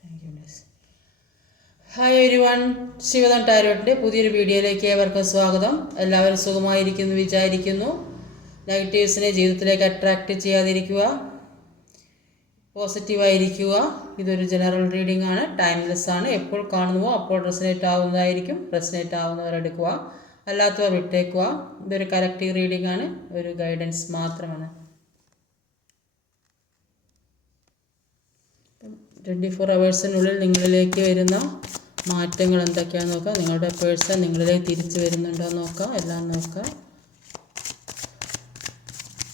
Thank you miss hi everyone ശിവദം ടാരോട്ടിന്റെ പുതിയൊരു വീഡിയോയിലേക്ക് ഏവർക്കും സ്വാഗതം. എല്ലാവരും സുഖമായിരിക്കുന്നു വിചാരിക്കുന്നു. നെഗറ്റീവ്സിനെ ജീവിതത്തിലേക്ക് അട്രാക്റ്റ് ചെയ്യാതിരിക്കുക പോസിറ്റീവായിരിക്കുക ഇതൊരു ജനറൽ റീഡിംഗ് ആണ്. ടൈംലെസ് ആണ്. എപ്പോൾ കാണുന്നുവോ അപ്പോൾ റെസിനേറ്റ് ആവുന്നതായിരിക്കും. റെസിനേറ്റ് ആവുന്നവരെടുക്കുക അല്ലാത്തവർ വിട്ടേക്കുക. ഇതൊരു കറക്റ്റീവ് റീഡിംഗ് ആണ്. ഒരു ഗൈഡൻസ് മാത്രമാണ്. ട്വന്റി ഫോർ അവേഴ്സിനുള്ളിൽ നിങ്ങളിലേക്ക് വരുന്ന മാറ്റങ്ങൾ എന്തൊക്കെയാണെന്ന് നോക്കാം. നിങ്ങളുടെ പേഴ്സൺ നിങ്ങളിലേക്ക് തിരിച്ചു വരുന്നുണ്ടോ നോക്കാം. എല്ലാം നോക്കാം.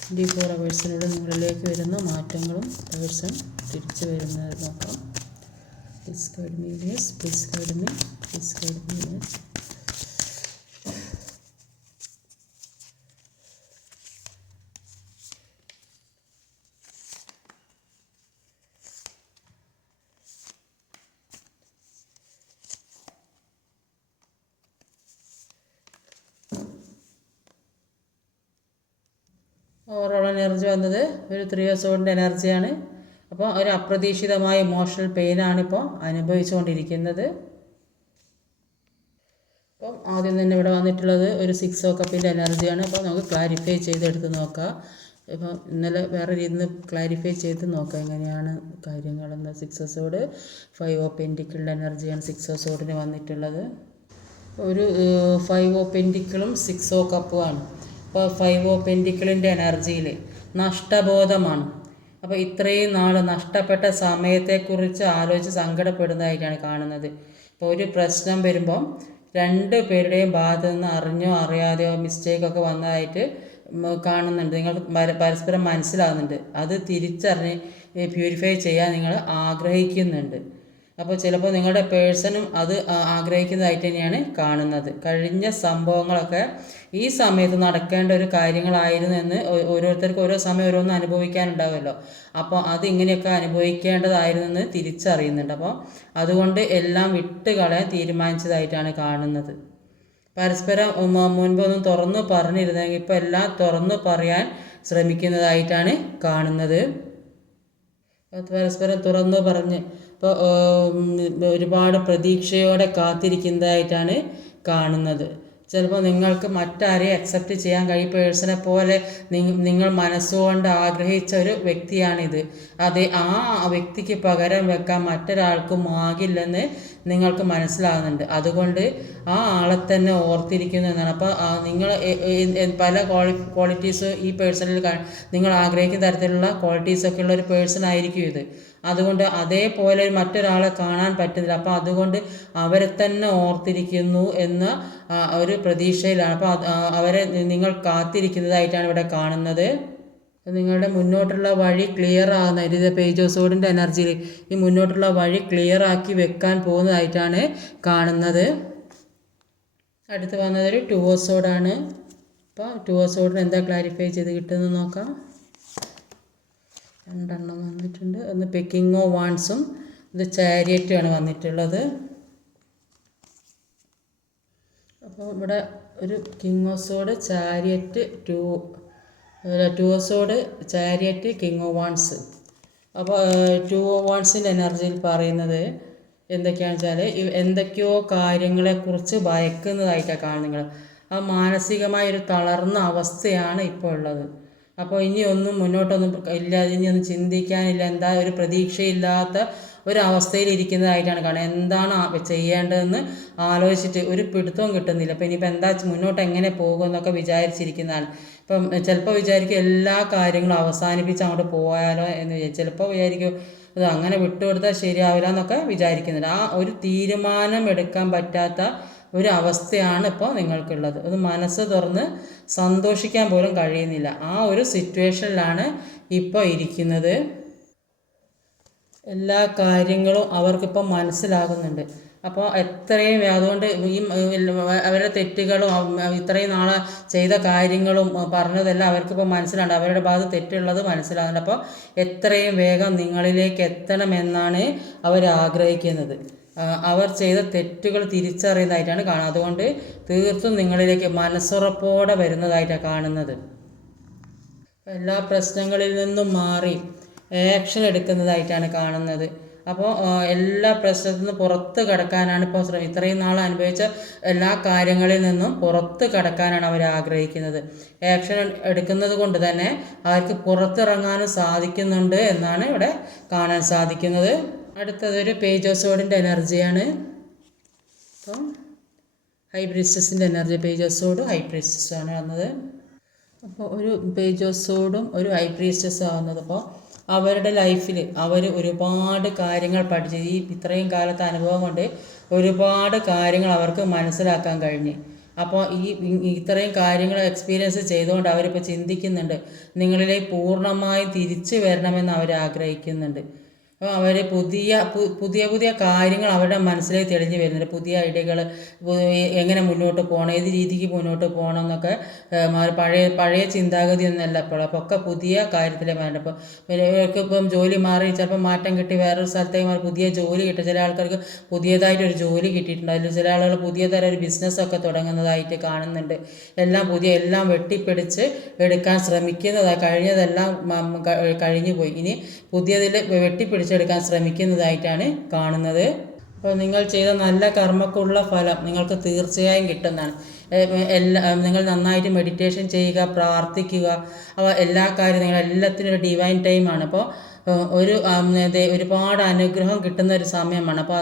ട്വന്റി ഫോർ അവേഴ്സിനുള്ളിൽ നിങ്ങളിലേക്ക് വരുന്ന മാറ്റങ്ങളും പേഴ്സൺ തിരിച്ചു വരുന്നത് നോക്കാം. Please guide me yes please guide me please guide me overall energy വന്നത് ഒരു ത്രീ സോണിന്റെ എനർജിയാണ്. അപ്പോൾ ഒരു അപ്രതീക്ഷിതമായ ഇമോഷണൽ പെയിനാണ് ഇപ്പോൾ അനുഭവിച്ചുകൊണ്ടിരിക്കുന്നത്. അപ്പം ആദ്യം തന്നെ ഇവിടെ വന്നിട്ടുള്ളത് ഒരു സിക്സ് ഓ കപ്പിന്റെ എനർജിയാണ്. അപ്പോൾ നമുക്ക് ക്ലാരിഫൈ ചെയ്തെടുത്ത് നോക്കാം. ഇപ്പം ഇന്നലെ വേറെ രീതിയിൽ ക്ലാരിഫൈ ചെയ്ത് നോക്കാം എങ്ങനെയാണ് കാര്യങ്ങളെന്ന് സിക്സസോട് ഫൈവ് ഓ പെന്റിക്കിളുടെ എനർജിയാണ് സിക്സ് സോഡിന് വന്നിട്ടുള്ളത്. ഒരു ഫൈവ് ഓ പെന്റിക്കിളും സിക്സ് ഓ കപ്പുമാണ് അപ്പോൾ ഫൈവ് ഓ പെന്റിക്കിളിന്റെ എനർജിയിൽ നഷ്ടബോധമാണ്. അപ്പോൾ ഇത്രയും നാൾ നഷ്ടപ്പെട്ട സമയത്തെക്കുറിച്ച് ആലോചിച്ച് സങ്കടപ്പെടുന്നതായിട്ടാണ് കാണുന്നത്. ഇപ്പോൾ ഒരു പ്രശ്നം വരുമ്പോൾ രണ്ട് പേരുടെയും ഭാഗത്തു നിന്ന് അറിഞ്ഞോ അറിയാതെയോ മിസ്റ്റേക്കൊക്കെ വന്നതായിട്ട് കാണുന്നുണ്ട്. നിങ്ങൾ പരസ്പരം മനസ്സിലാകുന്നുണ്ട് അത് തിരിച്ചറിഞ്ഞ് പ്യൂരിഫൈ ചെയ്യാൻ നിങ്ങൾ ആഗ്രഹിക്കുന്നുണ്ട്. അപ്പോൾ ചിലപ്പോൾ നിങ്ങളുടെ പേഴ്സണും അത് ആഗ്രഹിക്കുന്നതായിട്ട് തന്നെയാണ് കാണുന്നത്. കഴിഞ്ഞ സംഭവങ്ങളൊക്കെ ഈ സമയത്ത് നടക്കേണ്ട ഒരു കാര്യങ്ങളായിരുന്നു എന്ന് ഓരോരുത്തർക്കും ഓരോ സമയം ഓരോന്ന് അനുഭവിക്കാനുണ്ടാവുമല്ലോ അപ്പോൾ അത് ഇങ്ങനെയൊക്കെ അനുഭവിക്കേണ്ടതായിരുന്നു എന്ന് തിരിച്ചറിയുന്നുണ്ട്. അപ്പോൾ അതുകൊണ്ട് എല്ലാം വിട്ട് കളയാൻ തീരുമാനിച്ചതായിട്ടാണ് കാണുന്നത്. പരസ്പരം മുൻപൊന്നും തുറന്നു പറഞ്ഞിരുന്നെങ്കിൽ ഇപ്പോൾ എല്ലാം തുറന്നു പറയാൻ ശ്രമിക്കുന്നതായിട്ടാണ് കാണുന്നത്. പരസ്പരം തുറന്നു പറഞ്ഞ് ഇപ്പോൾ ഒരുപാട് പ്രതീക്ഷയോടെ കാത്തിരിക്കുന്നതായിട്ടാണ് കാണുന്നത്. ചിലപ്പോൾ നിങ്ങൾക്ക് മറ്റാരെയും അക്സെപ്റ്റ് ചെയ്യാൻ കഴിയും. പേഴ്സണെ പോലെ നിങ്ങൾ മനസ്സുകൊണ്ട് ആഗ്രഹിച്ച ഒരു വ്യക്തിയാണിത്. അതെ ആ വ്യക്തിക്ക് പകരം വെക്കാൻ മറ്റൊരാൾക്കും ആകില്ലെന്ന് നിങ്ങൾക്ക് മനസ്സിലാകുന്നുണ്ട്. അതുകൊണ്ട് ആ ആളെ തന്നെ ഓർത്തിരിക്കുന്നു എന്നാണ്. അപ്പോൾ നിങ്ങൾ പല ക്വാളി ക്വാളിറ്റീസ് ഈ പേഴ്സണിൽ നിങ്ങൾ ആഗ്രഹിക്കുന്ന തരത്തിലുള്ള ക്വാളിറ്റീസൊക്കെ ഉള്ള ഒരു പേഴ്സൺ ആയിരിക്കും ഇത്. അതുകൊണ്ട് അതേപോലെ മറ്റൊരാളെ കാണാൻ പറ്റുന്നില്ല. അപ്പോൾ അതുകൊണ്ട് അവരെ തന്നെ ഓർത്തിരിക്കുന്നു എന്ന ഒരു പ്രതീക്ഷയിലാണ്. അപ്പോൾ അവരെ നിങ്ങൾ കാത്തിരിക്കുന്നതായിട്ടാണ് ഇവിടെ കാണുന്നത്. നിങ്ങളുടെ മുന്നോട്ടുള്ള വഴി ക്ലിയർ ആകുന്ന ഇത് പേജോസോഡിന്റെ എനർജിയിൽ ഈ മുന്നോട്ടുള്ള വഴി ക്ലിയർ ആക്കി വെക്കാൻ പോകുന്നതായിട്ടാണ് കാണുന്നത്. അടുത്ത് വന്നത് ഒരു ടൂവോസോഡാണ് അപ്പോൾ ടൂവോസോഡിന് എന്താ ക്ലാരിഫൈ ചെയ്ത് കിട്ടുന്നത് നോക്കാം. രണ്ടെണ്ണം വന്നിട്ടുണ്ട്. ഒന്ന് പെക്കിങ്ങോ വാൺസും ഇത് ചാരിയറ്റുമാണ് വന്നിട്ടുള്ളത്. അപ്പോൾ ഇവിടെ ഒരു കിങ്ങോസോഡ് ചാരിയറ്റ് ടു ടൂസോഡ് ചാരിയറ്റ് കിങ് വാൺസ് അപ്പോൾ ടു വാൺസിന്റെ എനർജിയിൽ പറയുന്നത് എന്തൊക്കെയാണെന്ന് വെച്ചാൽ എന്തൊക്കെയോ കാര്യങ്ങളെക്കുറിച്ച് ഭയക്കുന്നതായിട്ടാണ് കാണുന്നത്. ആ മാനസികമായ ഒരു തളർന്ന അവസ്ഥയാണ് ഇപ്പോൾ ഉള്ളത്. അപ്പോൾ ഇനിയൊന്നും മുന്നോട്ടൊന്നും ഇല്ല ഇനിയൊന്നും ചിന്തിക്കാനില്ല എന്താ ഒരു പ്രതീക്ഷയില്ലാത്ത ഒരു അവസ്ഥയിൽ ഇരിക്കുന്നതായിട്ടാണ് കാണുന്നത് എന്താണ് ചെയ്യേണ്ടതെന്ന് ആലോചിച്ചിട്ട് ഒരു പിടുത്തവും കിട്ടുന്നില്ല. അപ്പോൾ ഇനിയിപ്പോൾ എന്താ മുന്നോട്ട് എങ്ങനെ പോകുമെന്നൊക്കെ വിചാരിച്ചിരിക്കുന്നതാണ്. ഇപ്പം ചിലപ്പോൾ വിചാരിക്കും എല്ലാ കാര്യങ്ങളും അവസാനിപ്പിച്ച് അങ്ങോട്ട് പോയാലോ എന്ന് വിചാരിച്ചു ചിലപ്പോൾ വിചാരിക്കും ഇത് അങ്ങനെ വിട്ടുകൊടുത്താൽ ശരിയാവില്ല എന്നൊക്കെ വിചാരിക്കുന്നുണ്ട്. ആ ഒരു തീരുമാനം എടുക്കാൻ പറ്റാത്ത ഒരു അവസ്ഥയാണ് ഇപ്പോൾ നിങ്ങൾക്കുള്ളത്. അത് മനസ്സ് തുറന്ന് സന്തോഷിക്കാൻ പോലും കഴിയുന്നില്ല. ആ ഒരു സിറ്റുവേഷനിലാണ് ഇപ്പോൾ ഇരിക്കുന്നത്. എല്ലാ കാര്യങ്ങളും അവർക്കിപ്പോൾ മനസ്സിലാകുന്നുണ്ട്. അപ്പോൾ എത്രയും അതുകൊണ്ട് ഈ അവരുടെ തെറ്റുകളും ഇത്രയും നാളെ ചെയ്ത കാര്യങ്ങളും പറഞ്ഞതെല്ലാം അവർക്കിപ്പോൾ മനസ്സിലാണ്ട് അവരുടെ ഭാഗത്ത് തെറ്റുള്ളത് മനസ്സിലാകുന്നുണ്ട്. അപ്പോൾ എത്രയും വേഗം നിങ്ങളിലേക്ക് എത്തണമെന്നാണ് അവർ ആഗ്രഹിക്കുന്നത്. അവർ ചെയ്ത തെറ്റുകൾ തിരിച്ചറിയുന്നതായിട്ടാണ് കാണുന്നത്. അതുകൊണ്ട് തീർത്തും നിങ്ങളിലേക്ക് മനസ്സുറപ്പോടെ വരുന്നതായിട്ടാണ് കാണുന്നത്. എല്ലാ പ്രശ്നങ്ങളിൽ നിന്നും മാറി ആക്ഷൻ എടുക്കുന്നതായിട്ടാണ് കാണുന്നത്. അപ്പോൾ എല്ലാ പ്രശ്നത്തിൽ നിന്നും പുറത്ത് കടക്കാനാണ് ഇപ്പോൾ ശ്രമം ഇത്രയും നാൾ അനുഭവിച്ച എല്ലാ കാര്യങ്ങളിൽ നിന്നും പുറത്ത് കടക്കാനാണ് അവർ ആഗ്രഹിക്കുന്നത്. ആക്ഷൻ എടുക്കുന്നത് കൊണ്ട് തന്നെ അവർക്ക് പുറത്തിറങ്ങാനും സാധിക്കുന്നുണ്ട് എന്നാണ് ഇവിടെ കാണാൻ സാധിക്കുന്നത്. അടുത്തതൊരു പേജോസോഡിന്റെ എനർജിയാണ്. അപ്പം ഹൈബ്രിസ്റ്റസിന്റെ എനർജി പേജോസോഡും ഹൈബ്രിസ്റ്റസുമാണ് വന്നത്. അപ്പോൾ ഒരു പേജോസോഡും ഒരു ഹൈബ്രിസ്റ്റസും ആവുന്നത് അപ്പോൾ അവരുടെ ലൈഫിൽ അവർ ഒരുപാട് കാര്യങ്ങൾ പഠിച്ച് ഈ ഇത്രയും കാലത്തെ അനുഭവം കൊണ്ട് ഒരുപാട് കാര്യങ്ങൾ അവർക്ക് മനസ്സിലാക്കാൻ കഴിഞ്ഞ്. അപ്പോൾ ഈ ഇത്രയും കാര്യങ്ങൾ എക്സ്പീരിയൻസ് ചെയ്തുകൊണ്ട് അവരിപ്പോൾ ചിന്തിക്കുന്നുണ്ട്. നിങ്ങളിലേക്ക് പൂർണമായും തിരിച്ചു വരണമെന്ന് അവർ ആഗ്രഹിക്കുന്നുണ്ട്. അവർ പുതിയ പുതിയ പുതിയ കാര്യങ്ങൾ അവരുടെ മനസ്സിലേക്ക് തെളിഞ്ഞു വരുന്നുണ്ട്. പുതിയ ഐഡിയകൾ എങ്ങനെ മുന്നോട്ട് പോകണം ഏത് രീതിക്ക് മുന്നോട്ട് പോകണം എന്നൊക്കെ പഴയ പഴയ ചിന്താഗതി ഒന്നല്ല ഇപ്പോൾ. അപ്പോൾ ഒക്കെ പുതിയ കാര്യത്തിലേ വേണ്ട ഇപ്പോൾ ഇവർക്ക് ഇപ്പം ജോലി മാറി ചിലപ്പോൾ മാറ്റം കിട്ടി വേറൊരു സ്ഥലത്തേക്ക് മാറി പുതിയ ജോലി കിട്ടും. ചില ആൾക്കാർക്ക് പുതിയതായിട്ടൊരു ജോലി കിട്ടിയിട്ടുണ്ട്. അതിൽ ചില ആളുകൾ പുതിയ തരം ഒരു ബിസിനസ്സൊക്കെ തുടങ്ങുന്നതായിട്ട് കാണുന്നുണ്ട്. എല്ലാം പുതിയ എല്ലാം വെട്ടിപ്പിടിച്ച് എടുക്കാൻ ശ്രമിക്കുന്നതായി കഴിഞ്ഞതെല്ലാം കഴിഞ്ഞു പോയി. ഇനി പുതിയതിൽ വെട്ടിപ്പിടിച്ചെടുക്കാൻ പിടിച്ചെടുക്കാൻ ശ്രമിക്കുന്നതായിട്ടാണ് കാണുന്നത്. അപ്പോൾ നിങ്ങൾ ചെയ്ത നല്ല കർമ്മക്കുള്ള ഫലം നിങ്ങൾക്ക് തീർച്ചയായും കിട്ടുന്നതാണ്. എല്ലാ നിങ്ങൾ നന്നായിട്ട് മെഡിറ്റേഷൻ ചെയ്യുക പ്രാർത്ഥിക്കുക. അവ എല്ലാ കാര്യവും നിങ്ങൾ എല്ലാത്തിനും ഒരു ഡിവൈൻ ടൈമാണ് അപ്പോൾ ഒരു ഒരുപാട് അനുഗ്രഹം കിട്ടുന്ന ഒരു സമയമാണ്. അപ്പോൾ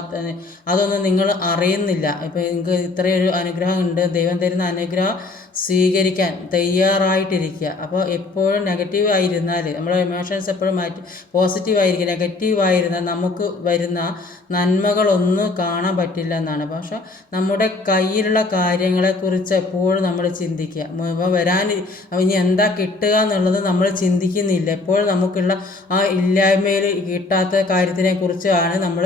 അതൊന്നും നിങ്ങൾ അറിയുന്നില്ല. ഇപ്പോൾ നിങ്ങൾക്ക് ഇത്രയൊരു അനുഗ്രഹം ഉണ്ട്. ദൈവം തരുന്ന അനുഗ്രഹം സ്വീകരിക്കാൻ തയ്യാറായിട്ടിരിക്കുക. അപ്പോൾ എപ്പോഴും നെഗറ്റീവ് ആയിരുന്നാൽ നമ്മുടെ ഇമോഷൻസ് എപ്പോഴും മാറ്റി പോസിറ്റീവ് ആയിരിക്കും. നെഗറ്റീവ് ആയിരുന്നാൽ നമുക്ക് വരുന്ന നന്മകളൊന്നും കാണാൻ പറ്റില്ല എന്നാണ് പക്ഷെ നമ്മുടെ കയ്യിലുള്ള കാര്യങ്ങളെക്കുറിച്ച് എപ്പോഴും നമ്മൾ ചിന്തിക്കുക. ഇപ്പോൾ വരാൻ ഇനി എന്താ കിട്ടുക എന്നുള്ളത് നമ്മൾ ചിന്തിക്കുന്നില്ല. എപ്പോഴും നമുക്കുള്ള ആ ഇല്ലായ്മയിൽ കിട്ടാത്ത കാര്യത്തിനെ കുറിച്ചാണ് നമ്മൾ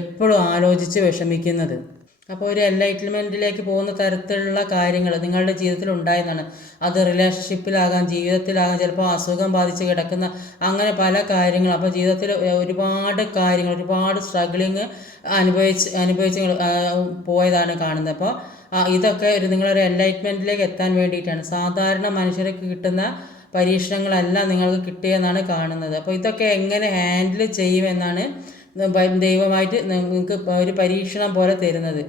എപ്പോഴും ആലോചിച്ച് വിഷമിക്കുന്നത്. അപ്പോൾ ഒരു എൻലൈറ്റിൽമെന്റിലേക്ക് പോകുന്ന തരത്തിലുള്ള കാര്യങ്ങൾ നിങ്ങളുടെ ജീവിതത്തിൽ ഉണ്ടായതാണ്. അത് റിലേഷൻഷിപ്പിലാകാം ജീവിതത്തിലാകാം ചിലപ്പോൾ അസുഖം ബാധിച്ച് കിടക്കുന്ന അങ്ങനെ പല കാര്യങ്ങളും അപ്പോൾ ജീവിതത്തിൽ ഒരുപാട് കാര്യങ്ങൾ ഒരുപാട് സ്ട്രഗ്ലിങ് അനുഭവിച്ച് അനുഭവിച്ച് പോയതാണ് കാണുന്നത്. അപ്പോൾ ഇതൊക്കെ ഒരു നിങ്ങളൊരു എൻലൈറ്റ്മെന്റിലേക്ക് എത്താൻ വേണ്ടിയിട്ടാണ്. സാധാരണ മനുഷ്യർക്ക് കിട്ടുന്ന പരീക്ഷണങ്ങളെല്ലാം നിങ്ങൾക്ക് കിട്ടിയെന്നാണ് കാണുന്നത്. അപ്പോൾ ഇതൊക്കെ എങ്ങനെ ഹാൻഡിൽ ചെയ്യുമെന്നാണ് ദൈവമായിട്ട് നിങ്ങൾക്ക് ഒരു പരീക്ഷണം പോലെ തരുന്നത്.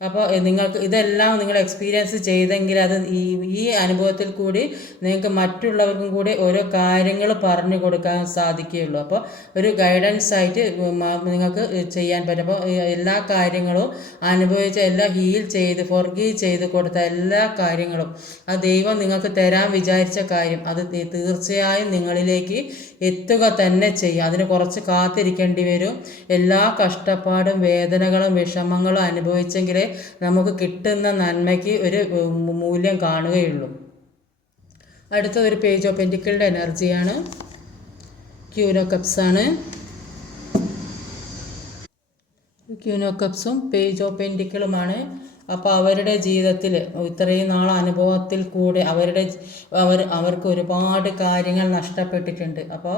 അപ്പോൾ നിങ്ങൾക്ക് ഇതെല്ലാം നിങ്ങൾ എക്സ്പീരിയൻസ് ചെയ്തെങ്കിൽ അത് ഈ ഈ അനുഭവത്തിൽ കൂടി നിങ്ങൾക്ക് മറ്റുള്ളവർക്കും കൂടി ഓരോ കാര്യങ്ങൾ പറഞ്ഞു കൊടുക്കാൻ സാധിക്കുകയുള്ളൂ. അപ്പോൾ ഒരു ഗൈഡൻസ് ആയിട്ട് നിങ്ങൾക്ക് ചെയ്യാൻ പറ്റും. അപ്പോൾ എല്ലാ കാര്യങ്ങളും അനുഭവിച്ച എല്ലാം ഹീൽ ചെയ്ത് ഫോർഗീവ് ചെയ്ത് കൊടുത്ത എല്ലാ കാര്യങ്ങളും ആ ദൈവം നിങ്ങൾക്ക് തരാൻ വിചാരിച്ച കാര്യം അത് തീർച്ചയായും നിങ്ങളിലേക്ക് എത്തുക തന്നെ ചെയ്യും. അതിന് കുറച്ച് കാത്തിരിക്കേണ്ടി വരും. എല്ലാ കഷ്ടപ്പാടും വേദനകളും വിഷമങ്ങളും അനുഭവിച്ചെങ്കിലേ നമുക്ക് കിട്ടുന്ന നന്മയ്ക്ക് ഒരു മൂല്യം കാണുകയുള്ളൂ. അടുത്ത ഒരു പേജ് ഓഫ് പെന്റിക്കിളുടെ എനർജിയാണ്. ക്യൂനോ കപ്സാണ് ക്യൂനോ കപ്സും പേജ് ഓഫ് പെന്റിക്കിളുമാണ് അപ്പോൾ അവരുടെ ജീവിതത്തിൽ ഇത്രയും നാൾ അനുഭവത്തിൽ കൂടെ അവരുടെ അവർ അവർക്ക് ഒരുപാട് കാര്യങ്ങൾ നഷ്ടപ്പെട്ടിട്ടുണ്ട്. അപ്പോൾ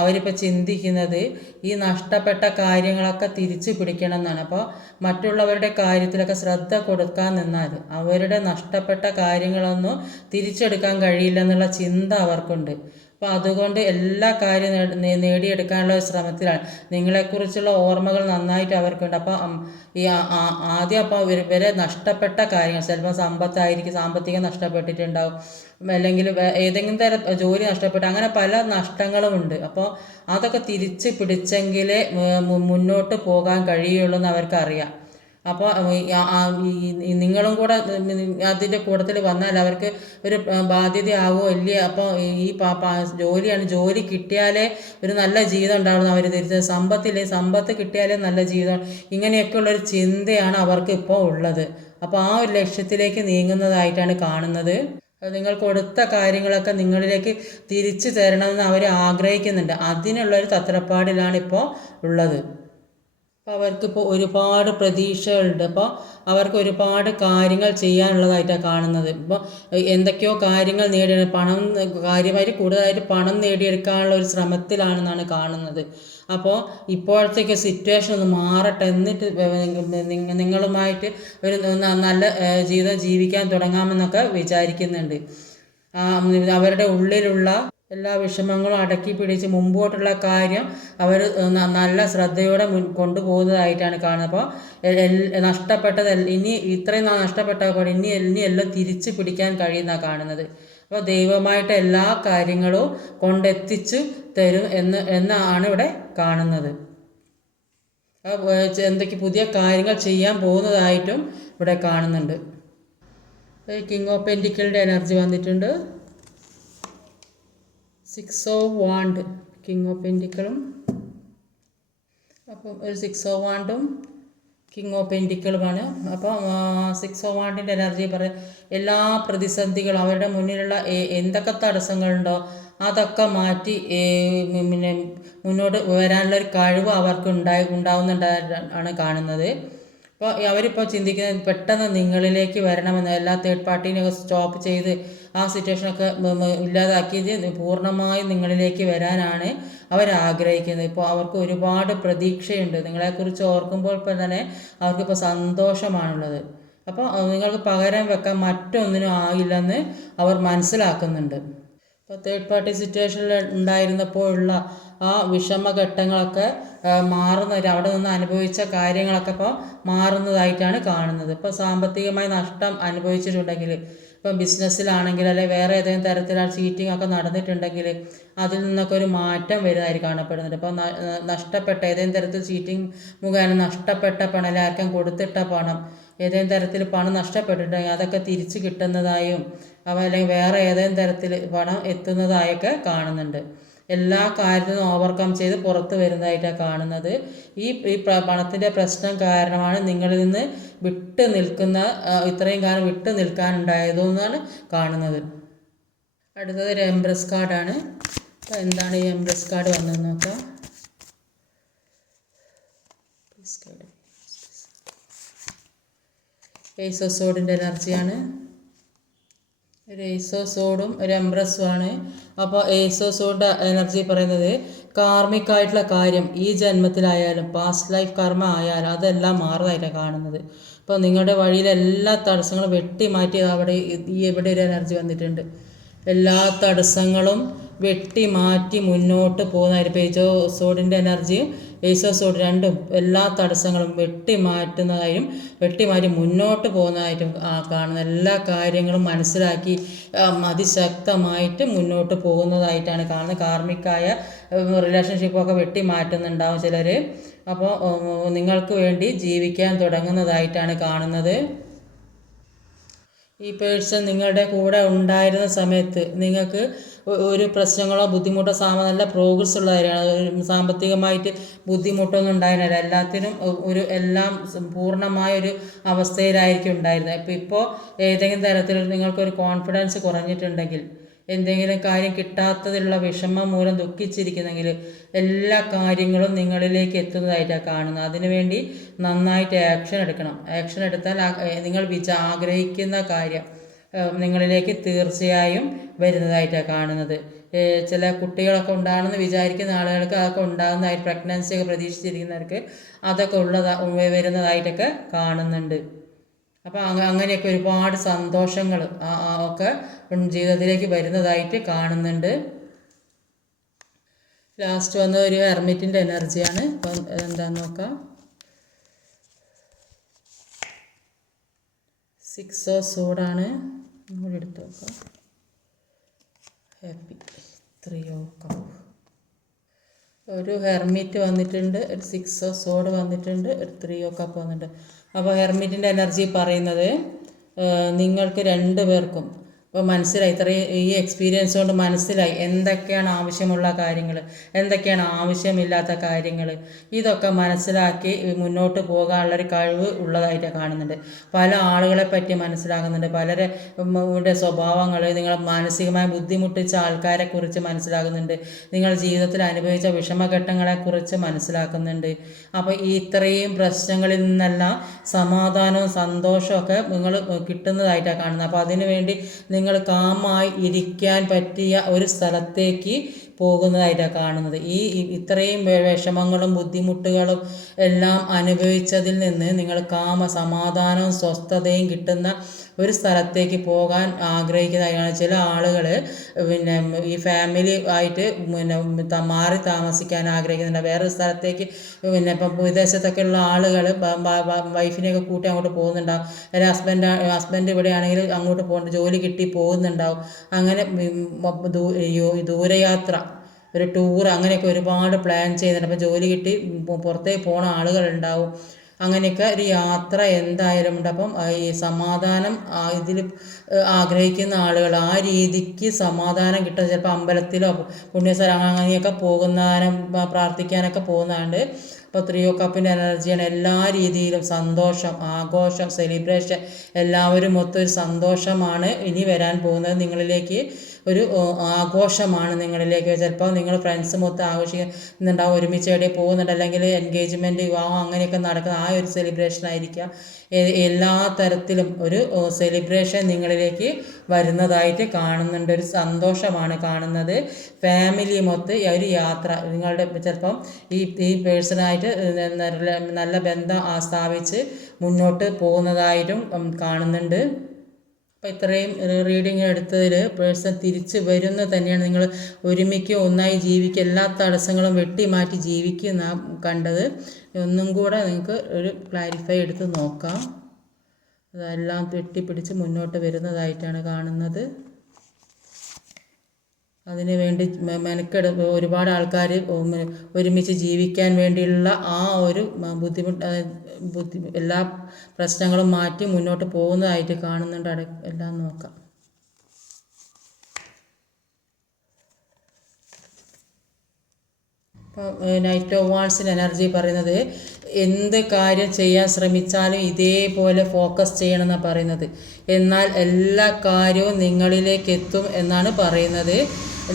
അവരിപ്പോൾ ചിന്തിക്കുന്നത് ഈ നഷ്ടപ്പെട്ട കാര്യങ്ങളൊക്കെ തിരിച്ചു പിടിക്കണം എന്നാണ് അപ്പോൾ മറ്റുള്ളവരുടെ കാര്യത്തിലൊക്കെ ശ്രദ്ധ കൊടുക്കാൻ നിന്നാൽ അവരുടെ നഷ്ടപ്പെട്ട കാര്യങ്ങളൊന്നും തിരിച്ചെടുക്കാൻ കഴിയില്ല എന്നുള്ള ചിന്ത അവർക്കുണ്ട്. അപ്പോൾ അതുകൊണ്ട് എല്ലാ കാര്യം നേടിയെടുക്കാനുള്ള ശ്രമത്തിലാണ്. നിങ്ങളെക്കുറിച്ചുള്ള ഓർമ്മകൾ നന്നായിട്ട് അവർക്കുണ്ട്. അപ്പോൾ ഈ ആദ്യം അപ്പോൾ ഇവരെ നഷ്ടപ്പെട്ട കാര്യങ്ങൾ ചിലപ്പോൾ സമ്പത്തായിരിക്കും സാമ്പത്തികം നഷ്ടപ്പെട്ടിട്ടുണ്ടാവും അല്ലെങ്കിൽ ഏതെങ്കിലും തരം ജോലി നഷ്ടപ്പെട്ട അങ്ങനെ പല നഷ്ടങ്ങളുമുണ്ട് അപ്പോൾ അതൊക്കെ തിരിച്ച് പിടിച്ചെങ്കിലേ മുന്നോട്ട് പോകാൻ കഴിയുള്ളൂ എന്ന് അവർക്കറിയാം. അപ്പോൾ നിങ്ങളും കൂടെ അതിന്റെ കൂട്ടത്തിൽ വന്നാൽ അവർക്ക് ഒരു ബാധ്യതയാവോ ഇല്ലേ അപ്പോൾ ഈ ജോലിയാണ് ജോലി കിട്ടിയാലേ ഒരു നല്ല ജീവിതം ഉണ്ടാവുന്ന അവർ തിരിച്ചത് സമ്പത്തില്ലേ സമ്പത്ത് കിട്ടിയാലേ നല്ല ജീവിതം ഇങ്ങനെയൊക്കെയുള്ളൊരു ചിന്തയാണ് അവർക്ക് ഇപ്പോൾ ഉള്ളത്. അപ്പോൾ ആ ഒരു ലക്ഷ്യത്തിലേക്ക് നീങ്ങുന്നതായിട്ടാണ് കാണുന്നത്. നിങ്ങൾ കൊടുത്ത കാര്യങ്ങളൊക്കെ നിങ്ങളിലേക്ക് തിരിച്ചു തരണമെന്ന് അവർ ആഗ്രഹിക്കുന്നുണ്ട്. അതിനുള്ളൊരു തത്രപ്പാടിലാണ് ഇപ്പോൾ ഉള്ളത്. അപ്പോൾ അവർക്കിപ്പോൾ ഒരുപാട് പ്രതീക്ഷകളുണ്ട്. അപ്പോൾ അവർക്ക് ഒരുപാട് കാര്യങ്ങൾ ചെയ്യാനുള്ളതായിട്ടാണ് കാണുന്നത്. ഇപ്പോൾ എന്തൊക്കെയോ കാര്യങ്ങൾ നേടിയ പണം കാര്യമായിട്ട് കൂടുതലായിട്ട് പണം നേടിയെടുക്കാനുള്ള ഒരു ശ്രമത്തിലാണെന്നാണ് കാണുന്നത്. അപ്പോൾ ഇപ്പോഴത്തേക്ക് സിറ്റുവേഷൻ ഒന്ന് മാറട്ടെ. എന്നിട്ട് നിങ്ങളുമായിട്ട് ഒരു നല്ല ജീവിതം ജീവിക്കാൻ തുടങ്ങാമെന്നൊക്കെ വിചാരിക്കുന്നുണ്ട്. അവരുടെ ഉള്ളിലുള്ള എല്ലാ വിഷമങ്ങളും അടക്കി പിടിച്ച് മുമ്പോട്ടുള്ള കാര്യം അവർ നല്ല ശ്രദ്ധയോടെ മുൻ കൊണ്ടുപോകുന്നതായിട്ടാണ് കാണുന്നത്. അപ്പോൾ നഷ്ടപ്പെട്ടത് ഇനി ഇത്രയും നാൾ പോലെ ഇനി ഇനി എല്ലാം തിരിച്ച് പിടിക്കാൻ കഴിയുന്ന കാണുന്നത്. അപ്പോൾ ദൈവമായിട്ട് എല്ലാ കാര്യങ്ങളും കൊണ്ടെത്തിച്ചു തരും എന്ന് എന്നാണ് ഇവിടെ കാണുന്നത്. എന്തൊക്കെ പുതിയ കാര്യങ്ങൾ ചെയ്യാൻ പോകുന്നതായിട്ടും ഇവിടെ കാണുന്നുണ്ട്. കിങ് ഓഫ് പെന്റിക്കിളുടെ എനർജി വന്നിട്ടുണ്ട്. Six of wand king of പെന്റിക്കളും അപ്പം ഒരു സിക്സ് ഓ വാണ്ടും കിങ് ഓഫ് പെന്റിക്കളുമാണ് അപ്പം സിക്സ് ഓ വാണ്ടിന്റെ എനർജി പറയാം എല്ലാ പ്രതിസന്ധികളും അവരുടെ മുന്നിലുള്ള എന്തൊക്കെ തടസ്സങ്ങളുണ്ടോ അതൊക്കെ മാറ്റി പിന്നെ മുന്നോട്ട് വരാനുള്ള ഒരു കഴിവ് അവർക്ക് ഉണ്ടായി ഉണ്ടാവുന്നുണ്ടാണ് കാണുന്നത്. അപ്പോൾ അവരിപ്പോൾ ചിന്തിക്കുന്നത് പെട്ടെന്ന് നിങ്ങളിലേക്ക് വരണമെന്ന് എല്ലാ തേർഡ് പാർട്ടീനെയൊക്കെ സ്റ്റോപ്പ് ചെയ്ത് ആ സിറ്റുവേഷനൊക്കെ ഇല്ലാതാക്കിയത് പൂർണമായും നിങ്ങളിലേക്ക് വരാനാണ് അവർ ആഗ്രഹിക്കുന്നത് ഇപ്പോൾ അവർക്ക് ഒരുപാട് പ്രതീക്ഷയുണ്ട്. നിങ്ങളെക്കുറിച്ച് ഓർക്കുമ്പോൾ തന്നെ അവർക്കിപ്പോൾ സന്തോഷമാണുള്ളത്. അപ്പോൾ നിങ്ങൾക്ക് പകരം വെക്കാൻ മറ്റൊന്നിനും ആകില്ലെന്ന് അവർ മനസ്സിലാക്കുന്നുണ്ട്. ഇപ്പോൾ തേർഡ് പാർട്ടി സിറ്റുവേഷനിൽ ഉണ്ടായിരുന്നപ്പോഴുള്ള ആ വിഷമഘട്ടങ്ങളൊക്കെ മാറുന്ന അവിടെ നിന്ന് അനുഭവിച്ച കാര്യങ്ങളൊക്കെ ഇപ്പോൾ മാറുന്നതായിട്ടാണ് കാണുന്നത്. ഇപ്പോൾ സാമ്പത്തികമായി നഷ്ടം അനുഭവിച്ചിട്ടുണ്ടെങ്കിൽ ഇപ്പം ബിസിനസ്സിലാണെങ്കിൽ അല്ലെങ്കിൽ വേറെ ഏതെങ്കിലും തരത്തിലുള്ള ചീറ്റിംഗ് ഒക്കെ നടന്നിട്ടുണ്ടെങ്കിൽ അതിൽ നിന്നൊക്കെ ഒരു മാറ്റം വരുന്നതായി കാണപ്പെടുന്നുണ്ട് ഇപ്പോൾ നഷ്ടപ്പെട്ട ഏതെങ്കിലും തരത്തിൽ ചീറ്റിംഗ് മുഖേന നഷ്ടപ്പെട്ട പണം അല്ലെങ്കിൽ ആർക്കും കൊടുത്തിട്ട പണം ഏതെങ്കിലും തരത്തിൽ പണം നഷ്ടപ്പെട്ടിട്ടുണ്ടെങ്കിൽ അതൊക്കെ തിരിച്ചു കിട്ടുന്നതായും അവ അല്ലെങ്കിൽ വേറെ ഏതെങ്കിലും തരത്തിൽ പണം എത്തുന്നതായൊക്കെ കാണുന്നുണ്ട്. എല്ലാ കാര്യത്തിനും ഓവർകം ചെയ്ത് പുറത്ത് വരുന്നതായിട്ടാണ് കാണുന്നത്. ഈ ഈ പണത്തിന്റെ പ്രശ്നം കാരണമാണ് നിങ്ങളിൽ നിന്ന് വിട്ട് നിൽക്കുന്ന ഇത്രയും കാലം വിട്ട് നിൽക്കാനുണ്ടായതെന്നാണ് കാണുന്നത്. അടുത്തത് ഒരു എംബ്രസ് കാർഡാണ് അപ്പോൾ എന്താണ് ഈ എംബ്രസ് കാർഡ് വന്നതെന്ന് നോക്കാം. ഏസോസോഡിന്റെ എനർജിയാണ് ഒരു ഏസോസോഡും ഒരു എംബ്രസുമാണ് അപ്പോൾ ഏസോസോഡിന്റെ എനർജി പറയുന്നത് കാർമ്മിക്കായിട്ടുള്ള കാര്യം ഈ ജന്മത്തിലായാലും പാസ്റ്റ് ലൈഫ് കർമ്മ ആയാലും അതെല്ലാം മാറുന്നതായിട്ടാണ് കാണുന്നത്. അപ്പോൾ നിങ്ങളുടെ വഴിയിലെ എല്ലാ തടസ്സങ്ങളും വെട്ടി മാറ്റി അവിടെ ഈ എവിടെ ഒരു എനർജി വന്നിട്ടുണ്ട്. എല്ലാ തടസ്സങ്ങളും വെട്ടി മാറ്റി മുന്നോട്ട് പോകുന്നതായിട്ട് ഇപ്പോൾ സോഡിന്റെ എനർജിയും സോഡ് രണ്ടും എല്ലാ തടസ്സങ്ങളും വെട്ടി മാറ്റുന്നതായും വെട്ടി മാറ്റി മുന്നോട്ട് പോകുന്നതായിട്ടും കാണുന്ന എല്ലാ കാര്യങ്ങളും മനസ്സിലാക്കി അതിശക്തമായിട്ട് മുന്നോട്ട് പോകുന്നതായിട്ടാണ് കാണുന്നത്. കാർമ്മിക്കായ റിലേഷൻഷിപ്പൊക്കെ വെട്ടി മാറ്റുന്നുണ്ടാവും ചിലർ അപ്പോൾ നിങ്ങൾക്ക് വേണ്ടി ജീവിക്കാൻ തുടങ്ങുന്നതായിട്ടാണ് കാണുന്നത്. ഈ പേഴ്സൺ നിങ്ങളുടെ കൂടെ ഉണ്ടായിരുന്ന സമയത്ത് നിങ്ങൾക്ക് ഒരു പ്രശ്നങ്ങളോ ബുദ്ധിമുട്ടോ സാമ നല്ല പ്രോഗ്രസ് ഉള്ളവരാണ് സാമ്പത്തികമായിട്ട് ബുദ്ധിമുട്ടൊന്നും ഉണ്ടായിരുന്നില്ല. എല്ലാത്തിനും ഒരു എല്ലാം പൂർണമായ ഒരു അവസ്ഥയിലായിരിക്കും ഉണ്ടായിരുന്നത്. ഇപ്പോൾ ഏതെങ്കിലും തരത്തിൽ നിങ്ങൾക്കൊരു കോൺഫിഡൻസ് കുറഞ്ഞിട്ടുണ്ടെങ്കിൽ എന്തെങ്കിലും കാര്യം കിട്ടാത്തതിലുള്ള വിഷമം മൂലം ദുഃഖിച്ചിരിക്കുന്നെങ്കിൽ എല്ലാ കാര്യങ്ങളും നിങ്ങളിലേക്ക് എത്തുന്നതായിട്ടാണ് കാണുന്നത്. അതിനുവേണ്ടി നന്നായിട്ട് ആക്ഷൻ എടുക്കണം. ആക്ഷൻ എടുത്താൽ നിങ്ങൾ വിച ആഗ്രഹിക്കുന്ന കാര്യം നിങ്ങളിലേക്ക് തീർച്ചയായും വരുന്നതായിട്ടാണ് കാണുന്നത്. ചില കുട്ടികളൊക്കെ ഉണ്ടാകണമെന്ന് വിചാരിക്കുന്ന ആളുകൾക്ക് അതൊക്കെ ഉണ്ടാകുന്നതായിട്ട് പ്രഗ്നൻസി ഒക്കെ പ്രതീക്ഷിച്ചിരിക്കുന്നവർക്ക് അതൊക്കെ ഉള്ളതാ വരുന്നതായിട്ടൊക്കെ കാണുന്നുണ്ട്. അപ്പോൾ അങ്ങനെയൊക്കെ ഒരുപാട് സന്തോഷങ്ങൾ ഒക്കെ ജീവിതത്തിലേക്ക് വരുന്നതായിട്ട് കാണുന്നുണ്ട്. ലാസ്റ്റ് വന്ന ഒരു ഹെർമിറ്റിന്റെ എനർജിയാണ് ഇപ്പം എന്താന്ന് നോക്കാം. സിക്സ് ഓ സോഡാണ് നമ്മൾ എടുത്ത് നോക്കാം. ഹാപ്പി ത്രീ ഓ ഒരു ഹെർമിറ്റ് വന്നിട്ടുണ്ട് ഒരു സിക്സ് ഓ സോഡ് വന്നിട്ടുണ്ട് ഒരു ത്രീ ഓ കപ്പ് വന്നിട്ടുണ്ട്. അപ്പോൾ ഹെർമിറ്റിന്റെ എനർജി പറയുന്നത് നിങ്ങൾക്ക് രണ്ട് പേർക്കും അപ്പോൾ മനസ്സിലായി. ഇത്രയും ഈ എക്സ്പീരിയൻസ് കൊണ്ട് മനസ്സിലായി. എന്തൊക്കെയാണ് ആവശ്യമുള്ള കാര്യങ്ങൾ എന്തൊക്കെയാണ് ആവശ്യമില്ലാത്ത കാര്യങ്ങൾ ഇതൊക്കെ മനസ്സിലാക്കി മുന്നോട്ട് പോകാനുള്ളൊരു കഴിവ് ഉള്ളതായിട്ട് കാണുന്നുണ്ട്. പല ആളുകളെ പറ്റി മനസ്സിലാകുന്നുണ്ട്. പലരെ സ്വഭാവങ്ങൾ നിങ്ങൾ മാനസികമായി ബുദ്ധിമുട്ടിച്ച ആൾക്കാരെ കുറിച്ച് മനസ്സിലാകുന്നുണ്ട്. നിങ്ങൾ ജീവിതത്തിൽ അനുഭവിച്ച വിഷമഘട്ടങ്ങളെക്കുറിച്ച് മനസ്സിലാക്കുന്നുണ്ട്. അപ്പോൾ ഈ ഇത്രയും പ്രശ്നങ്ങളിൽ നിന്നെല്ലാം സമാധാനവും സന്തോഷവും ഒക്കെ നിങ്ങൾ കിട്ടുന്നതായിട്ടാണ് കാണുന്നത്. അപ്പോൾ അതിനുവേണ്ടി നിങ്ങൾ കാമായി ഇരിക്കാൻ പറ്റിയ ഒരു സ്ഥലത്തേക്ക് പോകുന്നതായിട്ടാണ് കാണുന്നത്. ഈ ഇത്രയും വിഷമങ്ങളും ബുദ്ധിമുട്ടുകളും എല്ലാം അനുഭവിച്ചതിൽ നിന്ന് നിങ്ങൾ കാമ സമാധാനവും സ്വസ്ഥതയും കിട്ടുന്ന ഒരു സ്ഥലത്തേക്ക് പോകാൻ ആഗ്രഹിക്കുന്നതായാണ് ചില ആളുകൾ പിന്നെ ഈ ഫാമിലി ആയിട്ട് പിന്നെ മാറി താമസിക്കാൻ ആഗ്രഹിക്കുന്നുണ്ട്. വേറൊരു സ്ഥലത്തേക്ക് പിന്നെ ഇപ്പം വിദേശത്തൊക്കെ ഉള്ള ആളുകൾ വൈഫിനെയൊക്കെ കൂട്ടി അങ്ങോട്ട് പോകുന്നുണ്ടാവും. അല്ലെങ്കിൽ ഹസ്ബൻഡ് ഹസ്ബൻഡ് ഇവിടെയാണെങ്കിൽ അങ്ങോട്ട് പോകുന്നുണ്ട് ജോലി കിട്ടി പോകുന്നുണ്ടാവും. അങ്ങനെ ദൂരയാത്ര ഒരു ടൂർ അങ്ങനെയൊക്കെ ഒരുപാട് പ്ലാൻ ചെയ്യുന്നുണ്ട് അപ്പോൾ ജോലി കിട്ടി പുറത്തേക്ക് പോണ ആളുകളുണ്ടാവും. അങ്ങനെയൊക്കെ ഒരു യാത്ര എന്തായാലും ഉണ്ട്. അപ്പം ഈ സമാധാനം ഇതിൽ ആഗ്രഹിക്കുന്ന ആളുകൾ ആ രീതിക്ക് സമാധാനം കിട്ടുക ചിലപ്പോൾ അമ്പലത്തിലോ പുണ്യസ്ഥലം അങ്ങനെയൊക്കെ പോകുന്നതിനും പ്രാർത്ഥിക്കാനൊക്കെ പോകുന്നതുകൊണ്ട് ഇപ്പോൾ ത്രിയോ കപ്പിന്റെ എനർജിയാണ് എല്ലാ രീതിയിലും സന്തോഷം ആഘോഷം സെലിബ്രേഷൻ എല്ലാവരും മൊത്തം ഒരു സന്തോഷമാണ് ഇനി വരാൻ പോകുന്നത് നിങ്ങളിലേക്ക്. ഒരു ആഘോഷമാണ് നിങ്ങളിലേക്ക്. ചിലപ്പോൾ നിങ്ങൾ ഫ്രണ്ട്സ് മൊത്തം ആഘോഷിക്കുന്നുണ്ടാവും ഒരുമിച്ച് എവിടെ പോകുന്നുണ്ട് അല്ലെങ്കിൽ എൻഗേജ്മെന്റ് വിവാഹം അങ്ങനെയൊക്കെ നടക്കുന്ന ആ ഒരു സെലിബ്രേഷൻ ആയിരിക്കാം. എല്ലാ തരത്തിലും ഒരു സെലിബ്രേഷൻ നിങ്ങളിലേക്ക് വരുന്നതായിട്ട് കാണുന്നുണ്ട്. ഒരു സന്തോഷമാണ് കാണുന്നത്. ഫാമിലി മൊത്ത് ഒരു യാത്ര നിങ്ങളുടെ ചിലപ്പം ഈ ഈ പേഴ്സണായിട്ട് നല്ല ബന്ധം ആസ്ഥാപിച്ച് സ്ഥാപിച്ച് മുന്നോട്ട് പോകുന്നതായിട്ടും കാണുന്നുണ്ട്. അപ്പോൾ ഇത്രയും റീഡിങ് എടുത്തതിൽ പേഴ്സൺ തിരിച്ച് വരുന്നത് തന്നെയാണ് നിങ്ങൾ ഒരുമിക്കുക ഒന്നായി ജീവിക്കുക എല്ലാ തടസ്സങ്ങളും വെട്ടി മാറ്റി ജീവിക്കുന്ന കണ്ടത്. ഒന്നും കൂടെ നിങ്ങൾക്ക് ഒരു ക്ലാരിഫൈ എടുത്ത് നോക്കാം. അതെല്ലാം വെട്ടിപ്പിടിച്ച് മുന്നോട്ട് വരുന്നതായിട്ടാണ് കാണുന്നത്. അതിനു വേണ്ടി മെനക്കെട് ഒരുപാട് ആൾക്കാർ ഒരുമിച്ച് ജീവിക്കാൻ വേണ്ടിയുള്ള ആ ഒരു ബുദ്ധിമുട്ട് ബുദ്ധി എല്ലാ പ്രശ്നങ്ങളും മാറ്റി മുന്നോട്ട് പോകുന്നതായിട്ട് കാണുന്നുണ്ട്. എല്ലാം നോക്കാം. നൈറ്റ് വാൺസിന്റെ എനർജി പറയുന്നത് എന്ത് കാര്യം ചെയ്യാൻ ശ്രമിച്ചാലും ഇതേപോലെ ഫോക്കസ് ചെയ്യണമെന്നാണ് പറയുന്നത്. എന്നാൽ എല്ലാ കാര്യവും നിങ്ങളിലേക്ക് എത്തും എന്നാണ് പറയുന്നത്.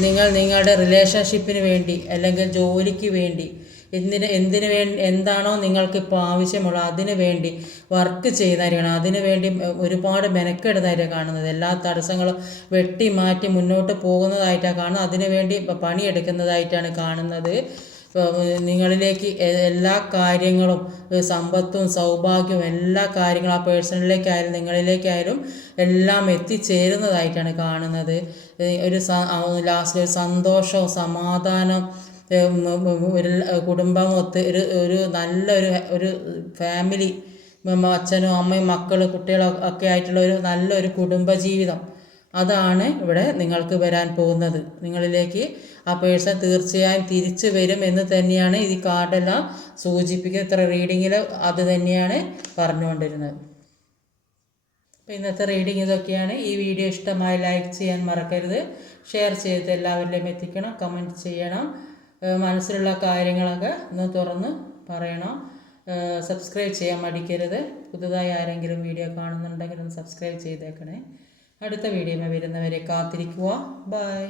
നിങ്ങൾ നിങ്ങളുടെ റിലേഷൻഷിപ്പിന് വേണ്ടി അല്ലെങ്കിൽ ജോലിക്ക് വേണ്ടി എന്തിന് എന്തിനു വേണ്ടി എന്താണോ നിങ്ങൾക്ക് ഇപ്പോൾ ആവശ്യമുള്ള അതിനു വേണ്ടി വർക്ക് ചെയ്തായിരിക്കണം അതിനു വേണ്ടി ഒരുപാട് മെനക്കെടുന്നവരെ കാണുന്നത്. എല്ലാ തടസ്സങ്ങളും വെട്ടി മാറ്റി മുന്നോട്ട് പോകുന്നതായിട്ടാണ് കാണുന്നത്. അതിനു വേണ്ടി പണിയെടുക്കുന്നതായിട്ടാണ് കാണുന്നത്. നിങ്ങളിലേക്ക് എല്ലാ കാര്യങ്ങളും സമ്പത്തും സൗഭാഗ്യവും എല്ലാ കാര്യങ്ങളും ആ പേഴ്സണിലേക്കായാലും നിങ്ങളിലേക്കായാലും എല്ലാം എത്തിച്ചേരുന്നതായിട്ടാണ് കാണുന്നത്. ഒരു ലാസ്റ്റ് ഒരു സന്തോഷവും സമാധാനം ഒരു കുടുംബമൊത്ത് ഒരു ഒരു നല്ലൊരു ഒരു ഫാമിലി അച്ഛനും അമ്മയും മക്കൾ കുട്ടികളും ഒക്കെ ആയിട്ടുള്ള ഒരു നല്ലൊരു കുടുംബജീവിതം. അതാണ് ഇവിടെ നിങ്ങൾക്ക് വരാൻ പോകുന്നത്. നിങ്ങളിലേക്ക് ആ പേഴ്സൺ തീർച്ചയായും തിരിച്ചു വരും എന്ന് തന്നെയാണ് ഈ കാർഡെല്ലാം സൂചിപ്പിക്കുന്നത്. ഇത്ര റീഡിങ്ങിൽ അത് തന്നെയാണ് പറഞ്ഞുകൊണ്ടിരുന്നത്. അപ്പോൾ ഇന്നത്തെ റീഡിങ് ഇതൊക്കെയാണ്. ഈ വീഡിയോ ഇഷ്ടമായി ലൈക്ക് ചെയ്യാൻ മറക്കരുത്. ഷെയർ ചെയ്ത് എല്ലാവരിലും എത്തിക്കണം. കമന്റ് ചെയ്യണം. മനസ്സിലുള്ള കാര്യങ്ങളൊക്കെ ഒന്ന് തുറന്ന് പറയണം. സബ്സ്ക്രൈബ് ചെയ്യാൻ മടിക്കരുത്. പുതുതായി ആരെങ്കിലും വീഡിയോ കാണുന്നുണ്ടെങ്കിൽ ഒന്ന് സബ്സ്ക്രൈബ് ചെയ്തേക്കണേ. അടുത്ത വീഡിയോ വരുന്നവരെ കാത്തിരിക്കുക. ബൈ